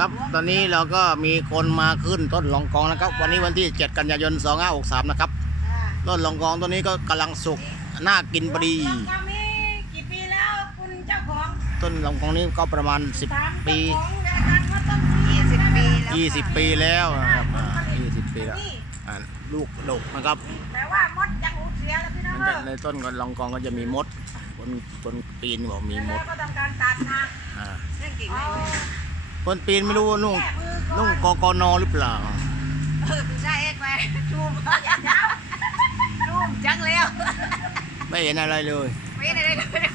ครับ ตอนนี้เราก็มีคนมาขึ้นต้นลองกองนะครับ วันนี้วันที่ 7 กันยายน 2563 นะครับ ต้นลองกองตัวนี้ก็กำลังสุกน่ากินพอดีลองกองนี้กี่ปีแล้วคุณเจ้าของ ต้นลองกองนี้ก็ประมาณถาม10 ปีเจ้าของรายการว่าต้นยี่สิบปีแล้ว20 ปีแล้วนะครับอ่า20 ปีแล้วอ่าลูกดกนะครับ แต่ว่ามดยังหูเสียแล้วพี่น้องมันเอจะอในต้นก็ลองกองก็จะมีมดคนคนปีนบอกมีมแล้วดก็ต้องการตัดนะอ่าเรื่องกิ่ง คนปีนไม่รู้ว่านุ่งนุ่งกกนหรือเปล่าเออใช่เอ็กไปจูมอย่าจับจูมจังแล้วไม่เห็นอะไรเลยไม่ได้เลยไม่ได้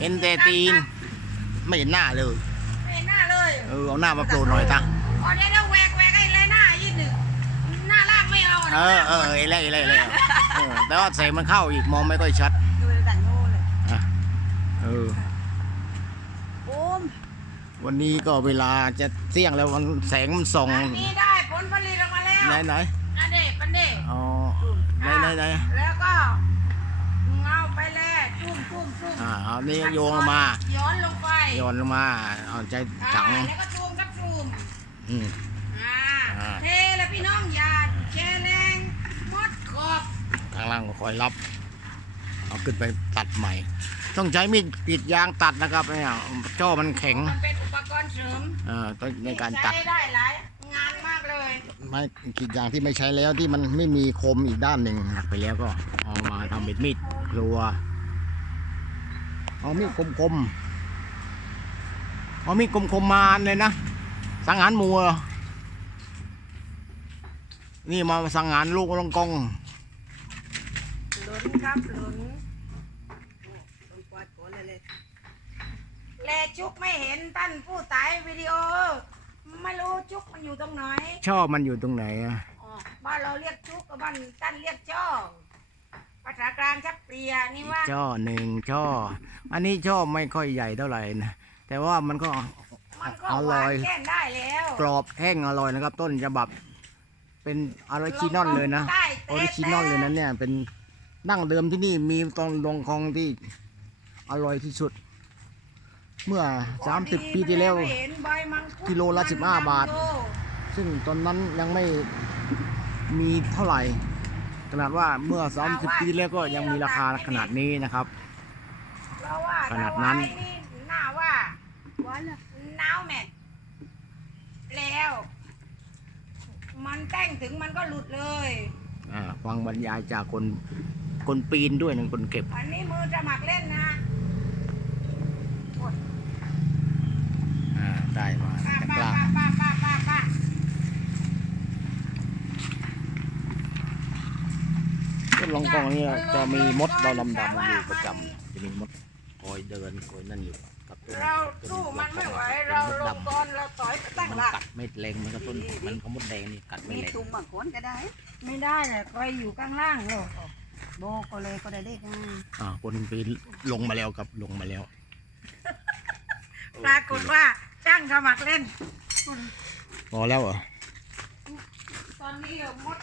เห็นแต่ตีน ไม่เห็นหน้าเลยไม่หน้าเลยเออเอาหน้ามาโปรดหน่อยตาอ๋อเดี๋ยวเราแหวกแหวกไอ้เลยหน้าอีกหนึ่งหน้าล่างไม่เอาเออเออไอ้ไรไอ้ไรไอ้ไรเออแต่ว่าแสงมันเข้าอีกมองไม่ค่อยชัดดูแต่โง่เลยอะเออโอ้ม วันนี้ก็เวลาจะเที่ยงแล้วมันแสงมันส่องอันนี้ได้ผลผลิตออกมาแล้วไหนไหนอันเด็ปันเด็อ๋อไหนไหนไหนแล้วก็เงาไปแล้วจุ่มจุ่มจุ่มอ่าเอานี่โยงลงมาย้อนลงไปโยนลงมาเอาใจถังอ่าแล้วก็จุ่มกับจุ่มอืมอ่าอ่าเทแล้วพี่น้องอย่าแช่แรงมดขอบข้างล่างก็คอยรับเอาขึ้นไปตัดใหม่ ต้องใช้มีดกรีดยางตัดนะครับเนี่ยจ้อมันแข็งมันเป็นอุ ปกรณ์เสริมเอ่อต้องในการตัด ใช้ได้หลายงานมากเลยไม้กรีดยางที่ไม่ใช้แล้วที่มันไม่มีคมอีกด้านหนึ่งหักไปแล้วก็เอามาทำเป็นมีดครัวเอามีดคมๆเอามีดคมๆมาเลยนะ สังหารหมูเหรอนี่มาสังหารลูกลงกองหลุนครับหลุนต้องกวาดก่อนเลยเลย แลจุกไม่เห็นท่านผู้ตายวิดีโอ ไม่รู้จุกมันอยู่ตรงไหนชอบมันอยู่ตรงไหนอะอ๋อบ้านเราเรียกจุกกับบ้านท่านเรียกจ้อภาษากลางชักเปรียนี่ว่าช่อหนึ่งช่อ อันนี้ช่อไม่ค่อยใหญ่เท่าไหร่นะแต่ว่ามันก็ มันก็อหวาร่อนย แก้นได้แล้วกรอบแห้งอร่อยนะครับ ต้นฉบับ เป็นออริจินอลเลยนะได้ออริจินอลเลยนะเนี่ยเป็นนั่งเดิมที่นี่มีตอนลงคลองที่อร่อยที่สุด เมื่อ 30 ปีที่แล้วไม่เห็นใบมังคุดกิโลละมัน15 บาทโตซึ่งตอนนั้นยังไม่มีเท่าไหร่ ขนาดว่าเมื่อ 30 ปีที่แล้วก็ยังมีราคาขนาดนี้นะครับเราว่าขนาดนั้นเรไว้นี่น่าว่าวันหนาวแม่แล้ว มันแต่งถึงมันก็หลุดเลยอ่าฟังบรรยายจากคนคนปีนด้วยนะคนเก็บ อันนี้มือสมัครเล่นนะ อ่าได้มาป้าแต่กป้าล้าป้าป้าป้าป้าป้าต้นลองกองนี่จะมีมดเราดำๆอยู่ประจำจะมีมดคอยเดินคอยนั่นอยู่กับต้นเราต้นสู้มันไม่ไหวต้นเรามดลงดำก่อนเราต่อยไปตั้งมันหลักกัดไม่แรงมันก็ต้นมันก็มดแดงนี่กัดไม่มีแรงตุ่มบางคนก็ได้ ไม่ได้เลยคอยอยู่ข้างล่างเลยโบก็เลยก็ได้เด็กง่ายอ่าคนปีนลงมาแล้วครับลงมาแล้ว ปรากฏว่าจ้างสมัครเล่น พอแล้วเหรอ ตอนนี้มด